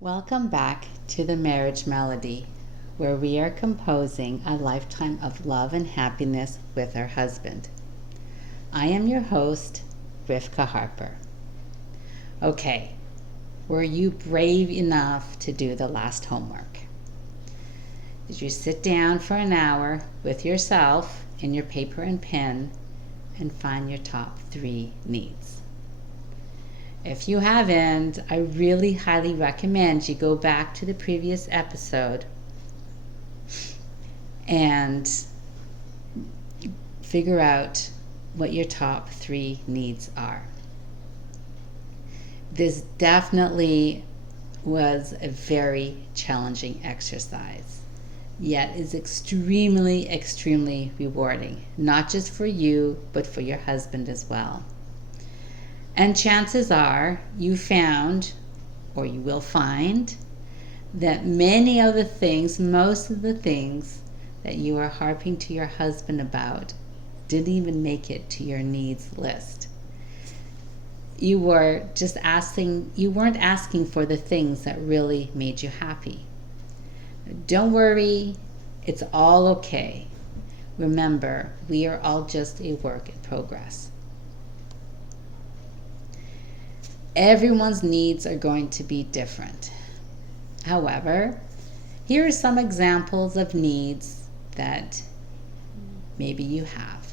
Welcome back to the Marriage Melody, where we are composing a lifetime of love and happiness with our husband. I am your host, Rivka Harper. Okay, were you brave enough to do the last homework? Did you sit down for an hour with yourself and your paper and pen and find your top 3 needs? If you haven't, I really highly recommend you go back to the previous episode and figure out what your top 3 needs are. This definitely was a very challenging exercise, yet is extremely rewarding, not just for you, but for your husband as well. And chances are you found, or you will find, that most of the things that you are harping to your husband about didn't even make it to your needs list. You weren't asking for the things that really made you happy. Don't worry, it's all okay. Remember, we are all just a work in progress. Everyone's needs are going to be different. However, here are some examples of needs that maybe you have.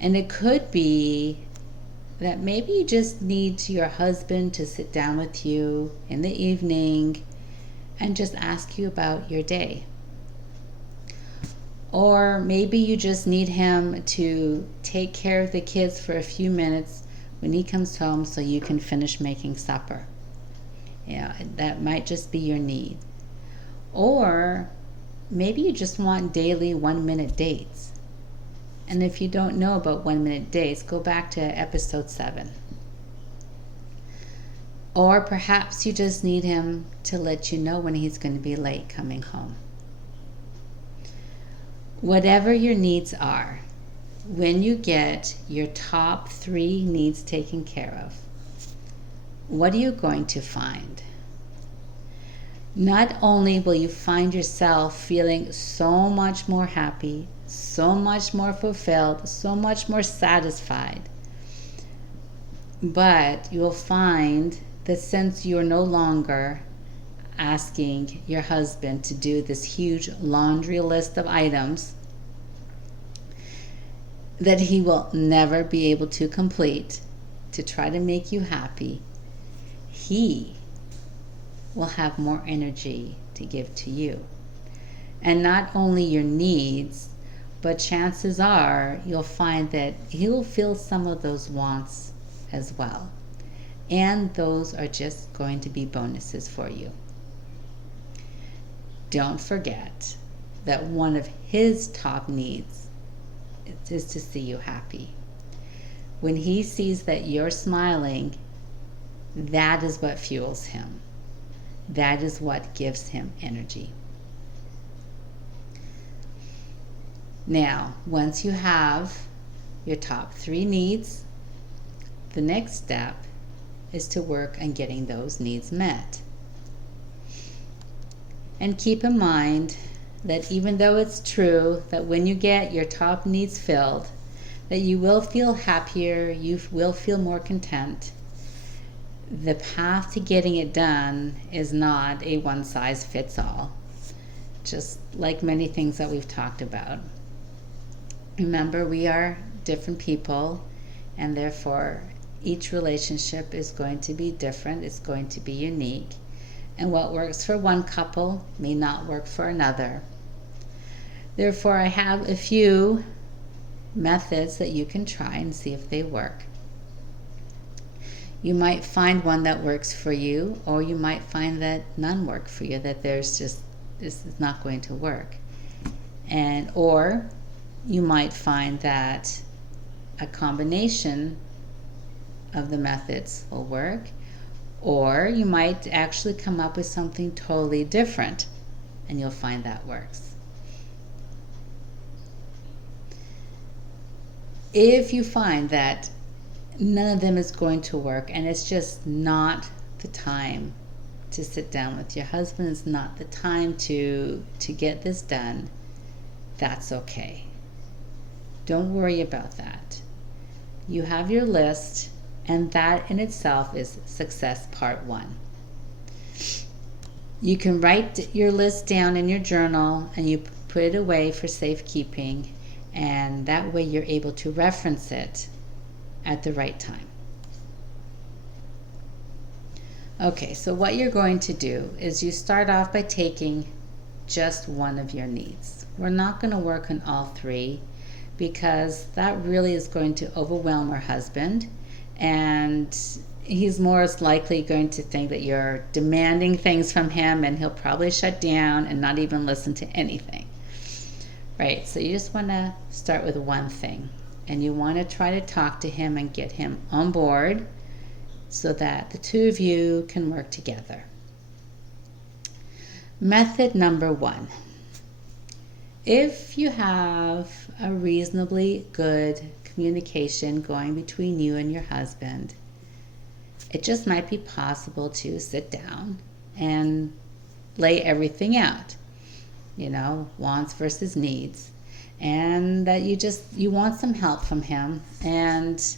And it could be that maybe you just need your husband to sit down with you in the evening and just ask you about your day. Or maybe you just need him to take care of the kids for a few minutes when he comes home so you can finish making supper. That might just be your need. Or maybe you just want daily 1-minute dates. And if you don't know about 1-minute dates, go back to episode 7. Or perhaps you just need him to let you know when he's going to be late coming home. Whatever your needs are, when you get your top 3 needs taken care of, what are you going to find? Not only will you find yourself feeling so much more happy, so much more fulfilled, so much more satisfied, but you'll find that since you're no longer asking your husband to do this huge laundry list of items that he will never be able to complete to try to make you happy, he will have more energy to give to you. And not only your needs, but chances are you'll find that he will fill some of those wants as well. And those are just going to be bonuses for you. Don't forget that one of his top needs is to see you happy. When he sees that you're smiling, that is what fuels him. That is what gives him energy. Now, once you have your top 3 needs, the next step is to work on getting those needs met. And keep in mind that even though it's true that when you get your top needs filled, that you will feel happier, you will feel more content, the path to getting it done is not a one-size-fits-all, just like many things that we've talked about. Remember, we are different people, and therefore each relationship is going to be different, it's going to be unique, and what works for one couple may not work for another. Therefore, I have a few methods that you can try and see if they work. You might find one that works for you, or you might find that none work for you, that this is not going to work. Or you might find that a combination of the methods will work, or you might actually come up with something totally different, and you'll find that works. If you find that none of them is going to work and it's just not the time to sit down with your husband, it's not the time to get this done, that's okay. Don't worry about that. You have your list, and that in itself is success part 1. You can write your list down in your journal and you put it away for safekeeping, and that way you're able to reference it at the right time. Okay, so what you're going to do is you start off by taking just one of your needs. We're not going to work on all 3 because that really is going to overwhelm our husband, and he's more likely going to think that you're demanding things from him, and he'll probably shut down and not even listen to anything. Right, so you just want to start with one thing, and you want to try to talk to him and get him on board so that the 2 of you can work together. Method number 1. If you have a reasonably good communication going between you and your husband, it just might be possible to sit down and lay everything out, wants versus needs, and that you want some help from him, and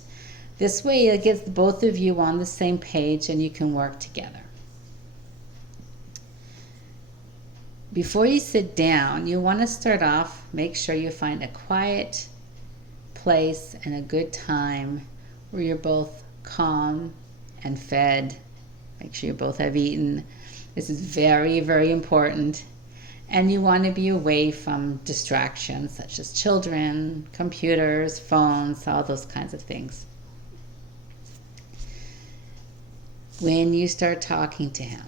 this way it gets both of you on the same page and you can work together. Before you sit down, you want to start off, make sure you find a quiet place and a good time where you're both calm and fed. Make sure you both have eaten. This is very, very important. And you want to be away from distractions such as children, computers, phones, all those kinds of things. When you start talking to him,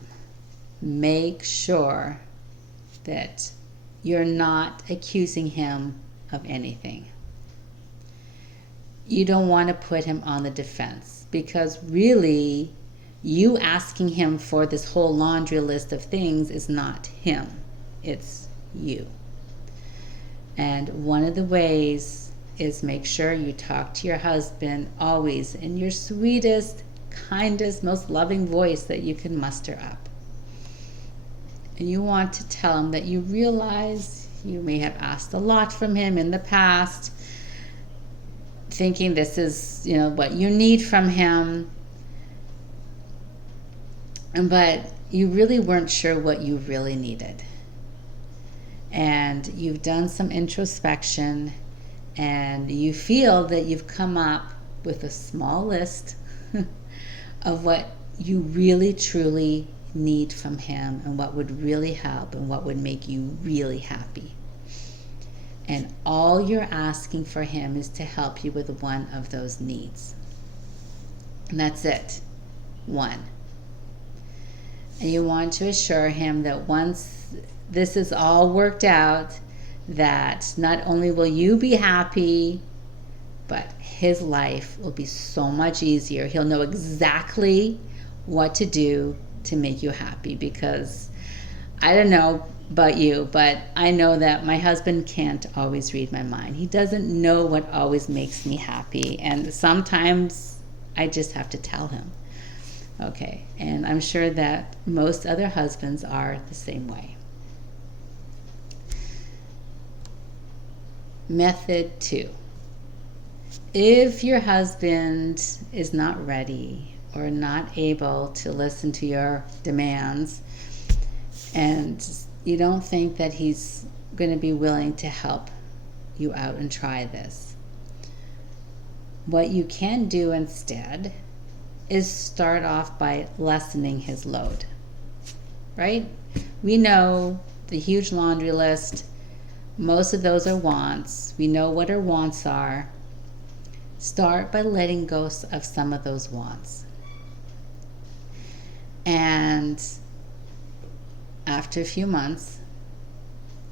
make sure that you're not accusing him of anything. You don't want to put him on the defense, because really you asking him for this whole laundry list of things is not him, it's you. And one of the ways is make sure you talk to your husband always in your sweetest, kindest, most loving voice that you can muster up. And you want to tell him that you realize you may have asked a lot from him in the past, thinking this is, what you need from him, but you really weren't sure what you really needed. And you've done some introspection, and you feel that you've come up with a small list of what you really truly need from him, and what would really help, and what would make you really happy. And all you're asking for him is to help you with one of those needs. And that's it. One. And you want to assure him that once this is all worked out, that not only will you be happy, but his life will be so much easier. He'll know exactly what to do to make you happy, because I don't know about you, but I know that my husband can't always read my mind. He doesn't know what always makes me happy, and sometimes I just have to tell him. Okay, and I'm sure that most other husbands are the same way. Method 2. If your husband is not ready or not able to listen to your demands, and you don't think that he's going to be willing to help you out and try this, what you can do instead is start off by lessening his load. Right? We know the huge laundry list, most of those are wants. We know what our wants are. Start by letting go of some of those wants. And after a few months,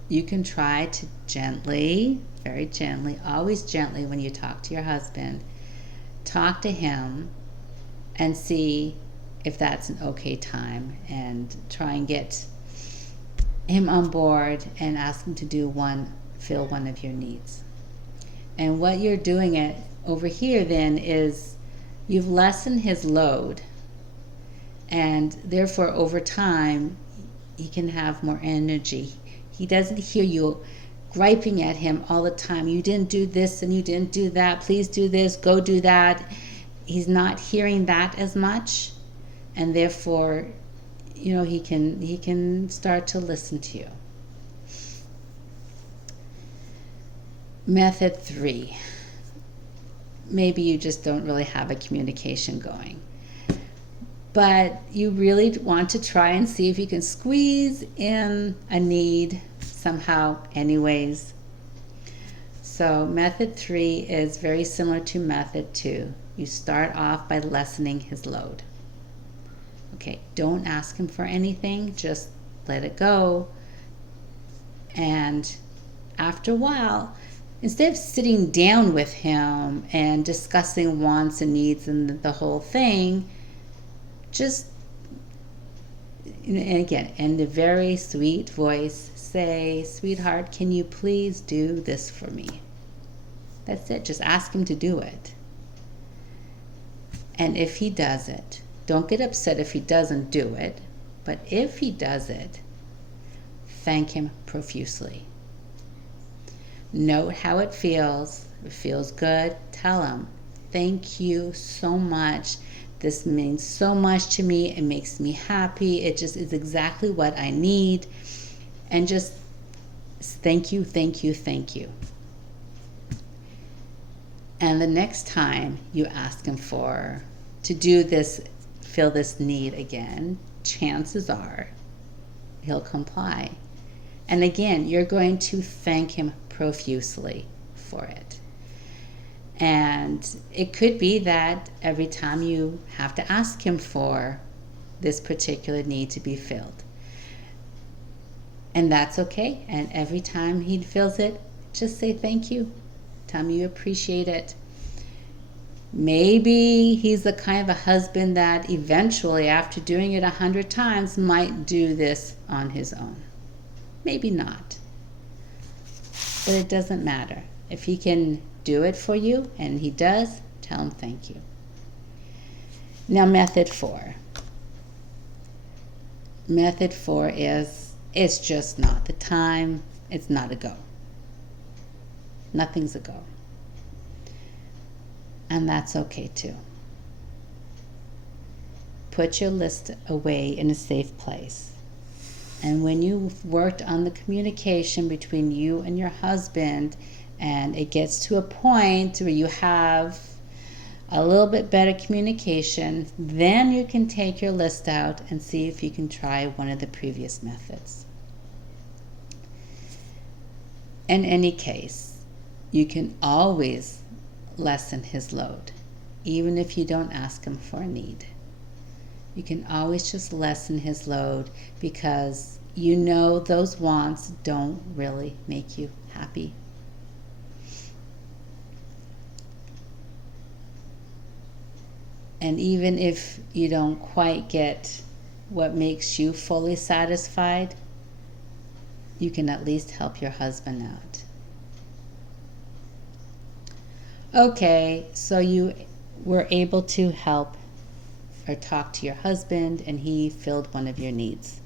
you can try to gently, very gently, always gently when you talk to your husband, talk to him and see if that's an okay time, and try and get him on board and ask him to fill one of your needs. And what you're doing it over here then is you've lessened his load, And therefore, over time, he can have more energy. He doesn't hear you griping at him all the time. You didn't do this and you didn't do that. Please do this, go do that. He's not hearing that as much, and therefore, he can start to listen to you. Method 3. Maybe you just don't really have a communication going, but you really want to try and see if you can squeeze in a need somehow anyways. So method 3 is very similar to method 2. You start off by lessening his load. Okay, don't ask him for anything, just let it go. And after a while, instead of sitting down with him and discussing wants and needs and the whole thing, just, and again, in a very sweet voice, say, "Sweetheart, can you please do this for me?" That's it. Just ask him to do it. And if he does it, don't get upset if he doesn't do it, but if he does it, thank him profusely. Note how it feels. If it feels good, tell him, "Thank you so much. This means so much to me. It makes me happy. It just is exactly what I need." And just thank you, thank you, thank you. And the next time you ask him to do this, fill this need again, chances are he'll comply. And again, you're going to thank him profusely for it. And it could be that every time you have to ask him for this particular need to be filled. And that's okay. And every time he fills it, just say thank you. Tell him you appreciate it. Maybe he's the kind of a husband that eventually, after doing it 100 times, might do this on his own. Maybe not. But it doesn't matter. If he can do it for you, and he does, tell him thank you. Now, method 4. Method 4 is, it's just not the time. It's not a go. Nothing's a go. And that's okay too. Put your list away in a safe place. And when you've worked on the communication between you and your husband, and it gets to a point where you have a little bit better communication, then you can take your list out and see if you can try one of the previous methods. In any case, you can always lessen his load, even if you don't ask him for a need. You can always just lessen his load, because you know those wants don't really make you happy. And even if you don't quite get what makes you fully satisfied, you can at least help your husband out. Okay, so you were able to help or talk to your husband, and he filled one of your needs.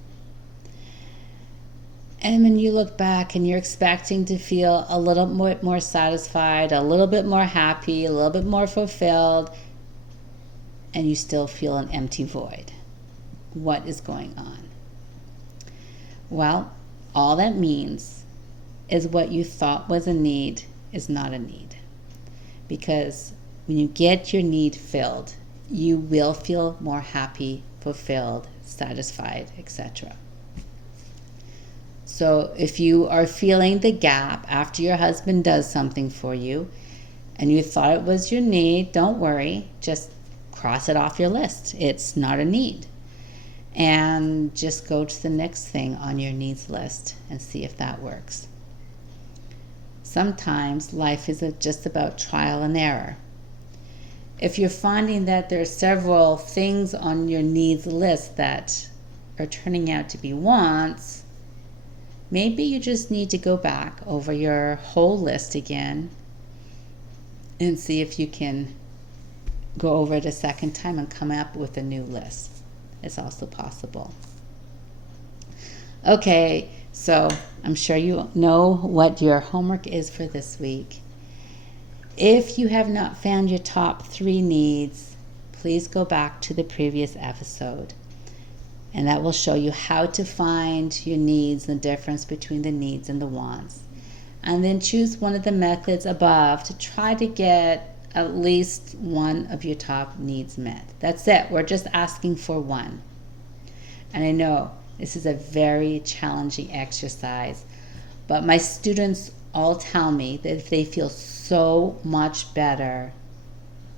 And when you look back and you're expecting to feel a little bit more satisfied, a little bit more happy, a little bit more fulfilled, and you still feel an empty void, what is going on? Well, all that means is what you thought was a need is not a need. Because when you get your need filled, you will feel more happy, fulfilled, satisfied, etc. So if you are feeling the gap after your husband does something for you and you thought it was your need, don't worry, just cross it off your list. It's not a need. And just go to the next thing on your needs list and see if that works. Sometimes life is just about trial and error. If you're finding that there are several things on your needs list that are turning out to be wants, maybe you just need to go back over your whole list again and see if you can go over it a second time and come up with a new list. is also possible. Okay, so I'm sure you know what your homework is for this week. If you have not found your top 3 needs, please go back to the previous episode. And that will show you how to find your needs, the difference between the needs and the wants. And then choose one of the methods above to try to get at least one of your top needs met. That's it. We're just asking for one. And I know this is a very challenging exercise, but my students all tell me that they feel so much better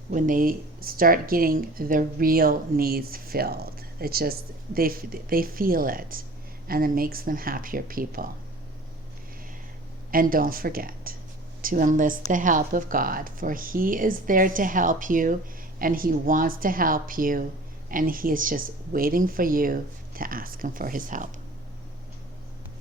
when they start getting the real needs filled. It's just, they feel it, and it makes them happier people. And don't forget to enlist the help of God, for He is there to help you, and He wants to help you, and He is just waiting for you to ask Him for His help.